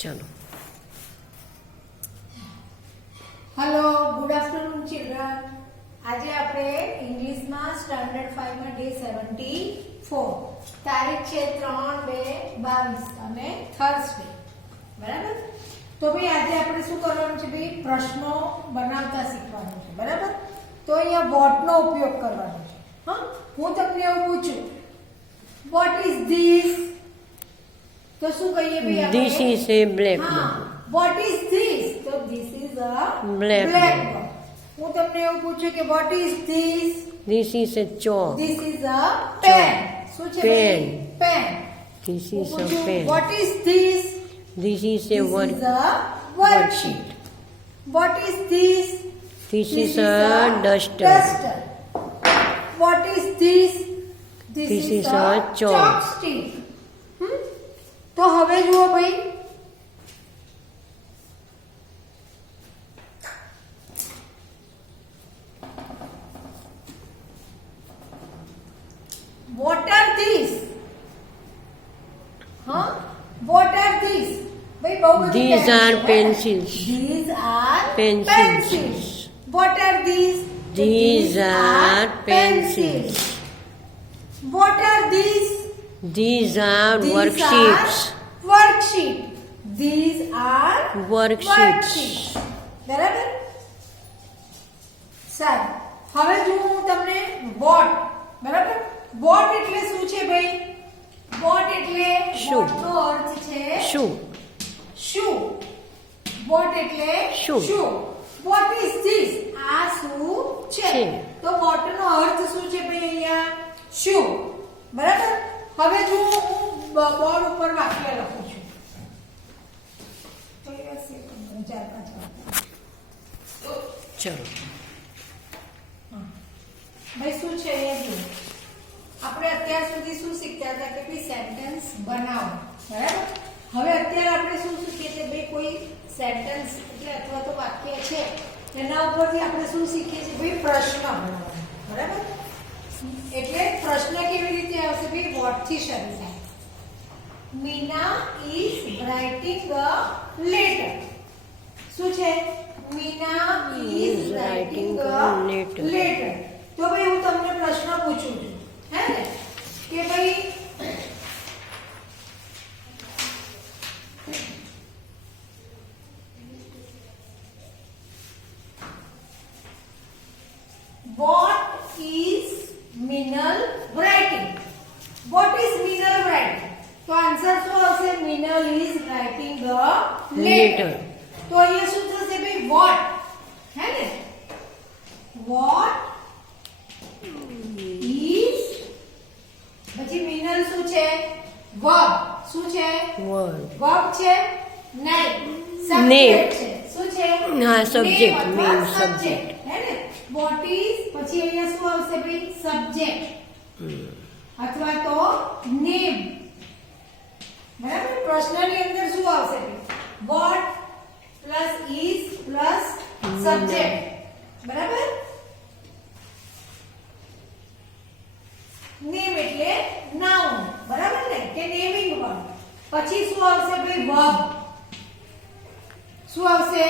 ચલો. Hello, good afternoon children. આજે આપણે ઇંગ્લિશમાં સ્ટાન્ડર્ડ 5 માં ડે 74 તારીખ છે 3/2/22 અને થર્સડે. બરાબર? તો ભાઈ આજે આપણે શું કરવાનું છે ભાઈ? પ્રશ્નો બનાવતા શીખવાનું છે. બરાબર? તો અહીંયા વોટ નો ઉપયોગ કરવાનો છે. હા, હું તમને એવું પૂછું, વોટ ઇઝ ધીસ? તો શું કહીએ ભાઈ આપણે? This is a blackboard. What is this? So this is a Blackboard. હું તમને એવું પૂછું કે what is this? This is a chalk. This is a pen. શું છે Pen. પેન. This હું is a પૂછું, pen. what is this? This is a This is work. a worksheet. What is this? This is a duster. duster. What is this? This is a chalk. chalkstick. તો હવે જુઓ ભાઈ, what are these? Huh? What are these? ભાઈ બહુ બધી These pens are છે. pencils. These are Pencils. What are these? These are pencils. What are these? These are These worksheets. are worksheet. These are Worksheets. બરાબર? સારું. હવે જો હું તમને વોટ, બરાબર? વોટ એટલે શું છે ભાઈ? વોટ એટલે શું? વોટનો અર્થ છે શું? શું. વોટ એટલે શું? What is this? આ શું છે? છે. તો વોટનો અર્થ શું છે ભાઈ અહીંયા? શું. બરાબર? હવે જો હું બોર્ડ ઉપર વાક્ય લખું છું. તો એ સેકન્ડ 4-5 ચલો. ભાઈ શું છે એ જો. આપણે અત્યાર સુધી શું શીખ્યા હતા કે ભાઈ સેન્ટેન્સ બનાવો. બરાબર? હવે અત્યારે આપણે શું શીખીએ છીએ ભાઈ? કોઈ સેન્ટેન્સ એટલે અથવા તો વાક્ય છે એના ઉપરથી આપણે શું શીખીએ છીએ ભાઈ? પ્રશ્ન બનાવવાનો. બરાબર? એટલે પ્રશ્ન કેવી રીતે આવશે ભાઈ? વોટ થી શરૂ થાય. Meena is writing a letter. શું છે? Meena is writing a letter. તો ભાઈ હું તમને પ્રશ્ન પૂછું છું, હે ને, કે ભાઈ what is Minal writing? What is Minal writing? તો આન્સર શું આવશે? Minal is writing a letter. તો અહીંયા શું થશે ભાઈ? what, હે ને? what is, પછી Minal શું છે? verb. શું છે? Word. verb છે? નહીં. Name. subject છે. શું છે? હા, subject, Name main અથવા subject. હે ને? what is, પછી અહીંયા શું આવશે ભાઈ? subject અથવા તો name. બરાબર? પ્રશ્નની અંદર શું આવશે ભાઈ? what plus is plus subject. બરાબર? name એટલે noun. બરાબર ને? કે નેમિંગ વર્ડ. પછી શું આવશે ભાઈ? verb. શું આવશે?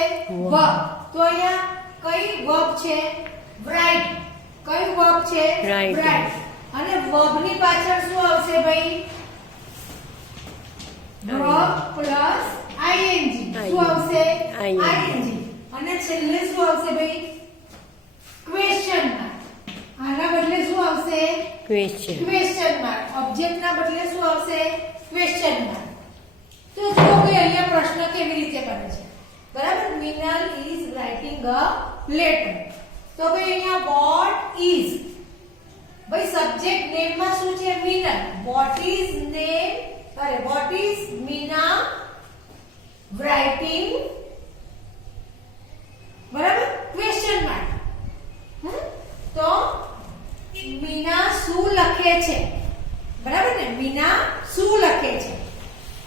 verb. તો અહીંયા કઈ verb છે? write. કઈ verb છે? Write. અને verb ની પાછળ શું આવશે ભાઈ? verb plus ing. શું આવશે? ing. અને છેલ્લે શું આવશે ભાઈ? question mark. આના બદલે શું આવશે? Question. question mark. ઓબ્જેક્ટ ના બદલે શું આવશે? question mark. તો જો કે અહીંયા પ્રશ્ન કેવી રીતે બને છે? બરાબર? Minal is writing a letter. તો ભાઈ અહીંયા what is, ભાઈ સબ્જેક્ટ નેમ માં શું છે? Minal. what is name, what is Meena writing, બરાબર? question mark. તો મીના શું લખે છે? બરાબર ને? મીના શું લખે છે?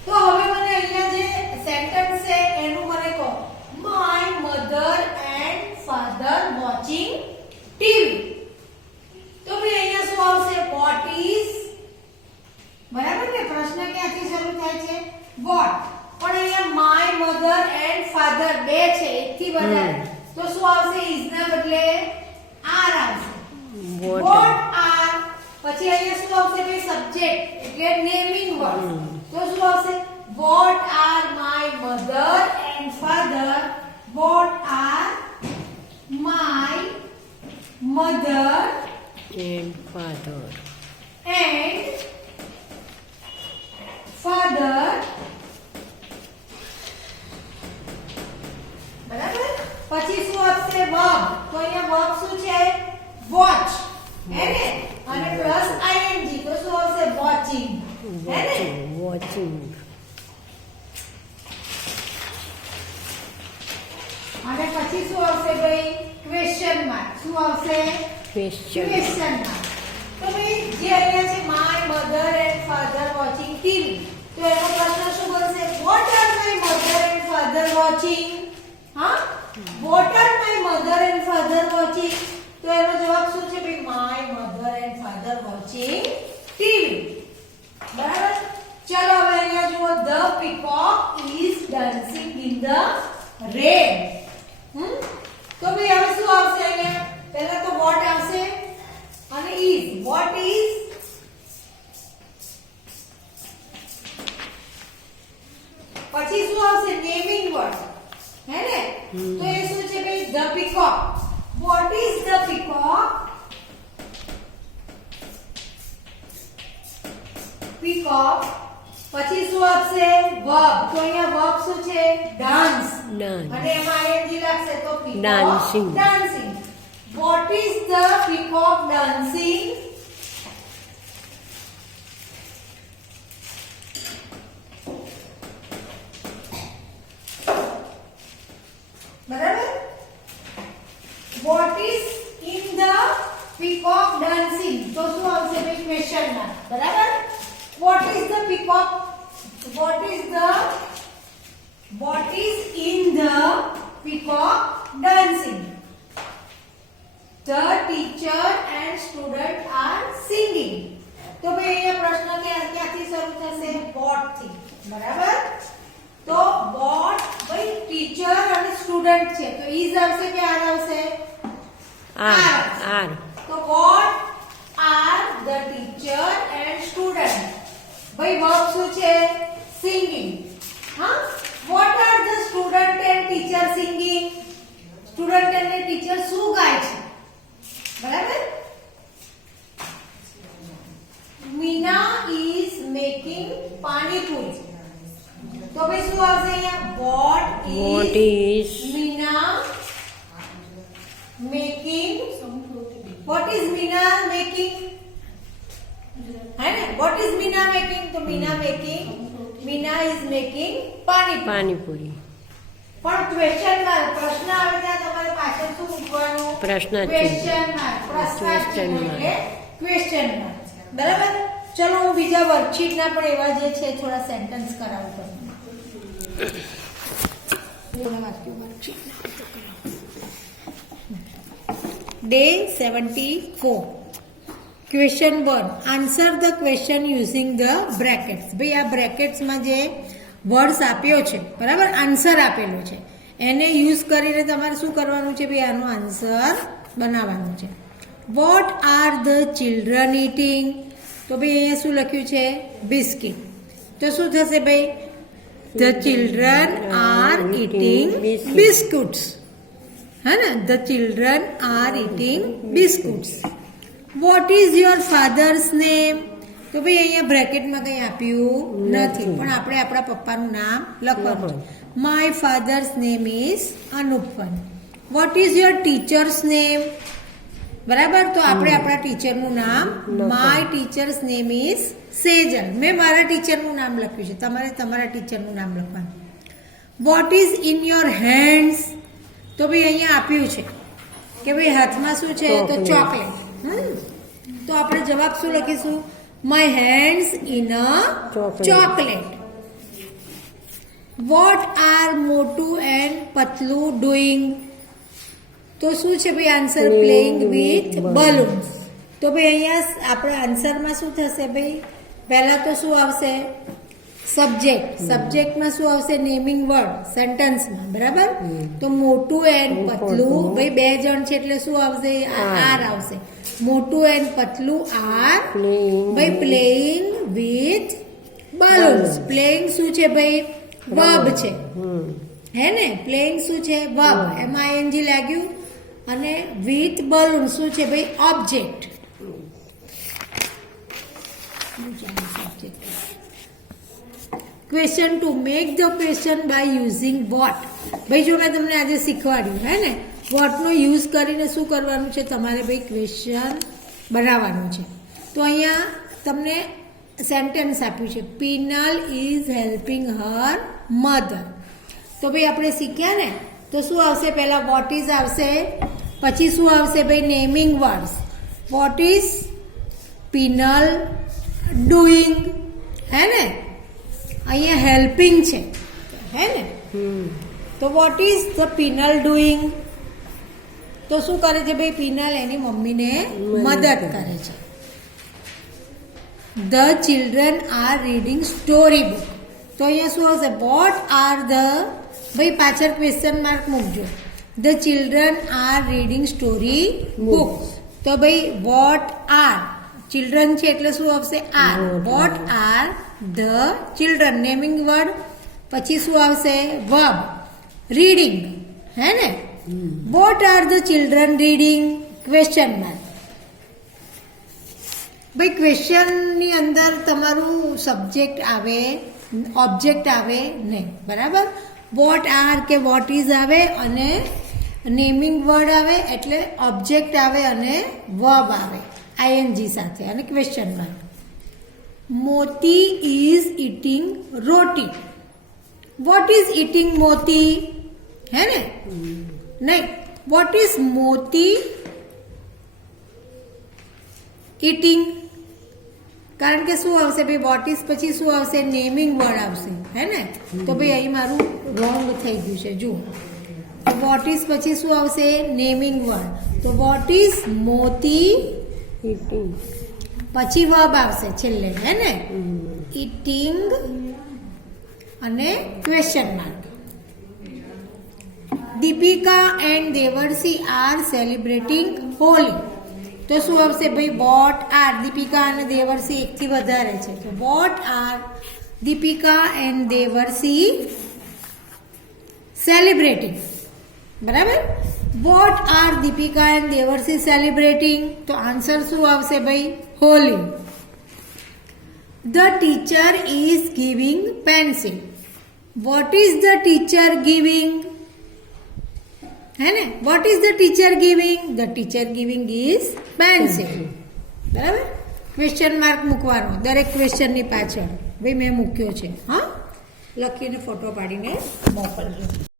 તો હવે મને અહીંયા જે સેન્ટેન્સ છે એનું મને કહો. My mother and father watching TV. તો ભાઈ અહીંયા શું આવશે? what is, બરાબર ને? પ્રશ્ન ક્યાંથી શરૂ થાય છે? what. પણ અહીંયા માય મધર એન્ડ ફાધર બે છે એકથી વધારે તો શું આવશે ઇઝ ના બદલે આર આવશે What? વોટ આર પછી અહીંયા શું આવશે ભાઈ સબ્જેક્ટ એટલે નેમિંગ વર્ડ તો શું આવશે what are my mother and father what are my mother And father. and father બરાબર પછી શું આવશે verb તો અહીંયા verb શું છે watch હે ને અને પ્લસ ing તો શું આવશે watching હે ને Watching. અને પછી શું આવશે ભાઈ question mark શું આવશે Question. question mark તો ભાઈ જે અહીંયા છે my mother and father watching TV તો એનો પ્રશ્ન શું બનશે what are my mother and father watching હા what are my mother and father watching તો એનો જવાબ શું છે ભાઈ my mother and father watching TV બરાબર ચલો હવે અહીંયા જુઓ the peacock is dancing in the rain તો ભાઈ હવે શું આવશે અહીંયા પહેલા તો what આવશે અને is what is પછી શું આવશે નેમિંગ વર્ડ હે ને તો એ શું છે ભાઈ the peacock what is the peacock peacock પછી શું આવશે verb તો અહીંયા verb શું છે dance Dance. અને એમાં ing લાગશે તો peacock Dancing. dancing what is the peacock dancing બરાબર what is in the peacock dancing તો શું આવશે ભાઈ ક્વેશ્ચન માર્ક બરાબર what is the peacock what is in the peacock dancing the teacher and student are singing તો ભાઈ અહીંયા પ્રશ્ન ક્યાંથી શરૂ થશે what થી બરાબર તો what ભાઈ ટીચર અને સ્ટુડન્ટ છે તો is આવશે કે r આવશે R. તો what are the teacher and student ભાઈ verb શું છે singing હા what are the student and teacher singing student અને ટીચર શું ગાય છે બરાબર મીના is making પાણીપુરી તો ભાઈ શું આવશે અહીંયા what What is is Meena making what is Meena making है ना what is Meena making तो Meena is making panipuri Pani Puri? પણ ક્વેશ્ચન માર્ક પ્રશ્ન આવે ત્યાં તમારે પાછળ શું મૂકવાનું પ્રશ્ન ચિહ્ન. ક્વેશ્ચન માર્ક પ્રશ્ન Question ચિહ્ન mark. એટલે ક્વેશ્ચન માર્ક બરાબર ચલો હું બીજા વર્કશીટના પણ એવા જે છે થોડા સેન્ટેન્સ કરાવું તમને Day 74 Question 1 Answer the question using the brackets ભાઈ આ બ્રેકેટ્સમાં જે વર્ડ્સ આપ્યો છે બરાબર આન્સર આપેલો છે એને યુઝ કરીને તમારે શું કરવાનું છે ભાઈ આનો આન્સર બનાવવાનું છે What are the children eating તો ભાઈ અહીંયા શું લખ્યું છે બિસ્કિટ તો શું થશે ભાઈ The children are eating biscuits है ना the children are eating biscuits what is your father's name તો ભાઈ અહીંયા બ્રેકેટમાં કંઈ આપ્યું નથી પણ આપણે આપણા પપ્પાનું નામ લખવાનું my father's name is અનુપન what is your teacher's name બરાબર તો આપણે આપણા ટીચરનું નામ my teacher's name is Sejal મેં મારા ટીચરનું નામ લખ્યું છે તમારે તમારા ટીચરનું નામ લખવાનું what is in your hands તો ભાઈ અહીંયા આપ્યું છે કે ભાઈ હાથમાં શું છે તો ચોકલેટ તો આપણે જવાબ શું લખીશું my hands in a chocolate what are મોટુ and પતલુ doing તો શું છે ભાઈ આન્સર પ્લેઇંગ વિથ બલૂન્સ તો ભાઈ અહીંયા આપણા આન્સરમાં શું થશે ભાઈ પહેલા તો શું આવશે સબ્જેક્ટમાં શું આવશે? નેમિંગ વર્ડ સેન્ટેન્સમાં, બરાબર. તો મોટું એન્ડ પતલું, ભાઈ 2 જણ છે એટલે શું આવશે? આર આવશે. મોટું એન્ડ પતલું આર ભાઈ પ્લેઇંગ વિથ બલૂન્સ. પ્લેઇંગ શું છે ભાઈ? વર્બ છે, હે ને? પ્લેઇંગ શું છે? વર્બ. એમાં આઈએનજી લાગ્યું. અને વિથ બલૂન શું છે ભાઈ? Object. Question 2, make the question by using what. ભાઈ જો મેં તમને આજે શીખવાડ્યું, હે ને? વોટનો યુઝ કરીને શું કરવાનું છે? તમારે ભાઈ ક્વેશ્ચન બનાવવાનું છે. તો અહીંયા તમને સેન્ટેન્સ આપ્યું છે, penal is helping her mother. તો ભાઈ આપણે શીખ્યા ને, તો શું આવશે? પહેલા વોટ ઇઝ આવશે, પછી શું આવશે ભાઈ? Naming words. What is penal doing, હે ને? અહીંયા હેલ્પિંગ છે, હે ને? તો what is the penal doing? તો શું કરે છે ભાઈ? પિનલ એની મમ્મીને મદદ કરે છે. The children are reading story book. તો અહીંયા શું આવશે? વોટ આર ધ, ભાઈ પાછળ ક્વેશ્ચન માર્ક મૂકજો. The children are reading story book. તો ભાઈ વોટ આર, ચિલ્ડ્રન છે એટલે શું આવશે? Are. What are the children, naming word. પછી શું આવશે? વર્બ. રીડિંગ, હે ને? What are the children reading? Question mark. ભાઈ ક્વેશ્ચનની અંદર તમારું સબ્જેક્ટ આવે, ઓબ્જેક્ટ આવે નહીં, બરાબર. વોટ આર કે વોટ ઇઝ આવે અને નેમિંગ વર્ડ આવે એટલે ઓબ્જેક્ટ આવે અને વર્બ આવે આઈએનજી સાથે અને ક્વેશ્ચન માર્ક. મોતી is eating roti. What is eating મોતી? હે ને? નહીં, વોટ ઇઝ મોતી ઇટિંગ? કારણ કે શું આવશે ભાઈ? વોટ ઇઝ પછી શું આવશે? નેમિંગ વર્ડ આવશે, હે ને? તો ભાઈ અહીં મારું રોંગ થઈ ગયું છે, જુઓ. વોટ ઇઝ પછી શું આવશે? Naming word. તો વોટ ઇઝ મોતી ઇટિંગ, પછી વર્બ આવશે છેલ્લે, હે ને? ઇટિંગ અને question mark. Deepika and Devarshi are celebrating Holi. તો શું આવશે ભાઈ? What are. દીપિકા અને દેવર્ષી એકથી વધારે છે, તો what are Deepika and Devarshi celebrating, બરાબર. What are Deepika and Devarshi celebrating? તો આન્સર શું આવશે ભાઈ? Holi. The teacher is giving pencil. What is the teacher giving? હે ને? What is the teacher giving? The teacher giving is pencil, બરાબર. ક્વેશ્ચન માર્ક મૂકવાનો દરેક ક્વેશ્ચનની પાછળ, ભાઈ મેં મૂક્યો છે, હા. લખીને ફોટો પાડીને મોકલજો.